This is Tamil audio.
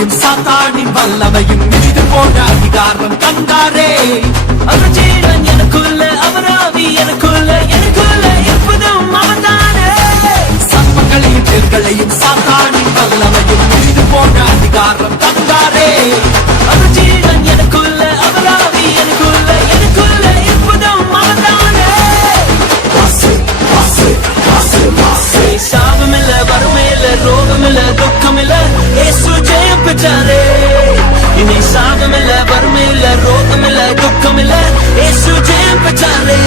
பெண்களையும் சாத்தானின் வல்லமையும் மிதித்து போன அதிகாரம் தந்தாரே. அவர் ஜீவன் எனக்குள்ள, அவர் ஆவி எனக்குள்ள, எனக்குள்ள எப்பதும் அவர்தானே. சர்ப்பங்களையும் பெண்களையும் சாத்தானின் வல்லமையும் மிதித்து போன அதிகாரம் தந்தாரே. அவர் ஜீவன் எனக்குள்ள, அவர் ஆவி எனக்குள்ள, எனக்குள்ள எப்பதும் அவர்தானே. சாபமில்ல, வறுமையில்ல, ரோகமில்ல, துக்கமில்ல, இயேசு ஜெயம் பெற்றாரே. இனி சாபமில்ல, வறுமையில்ல, ரோகமில்ல, துக்கமில்ல, இயேசு ஜெயம் பெற்றாரே.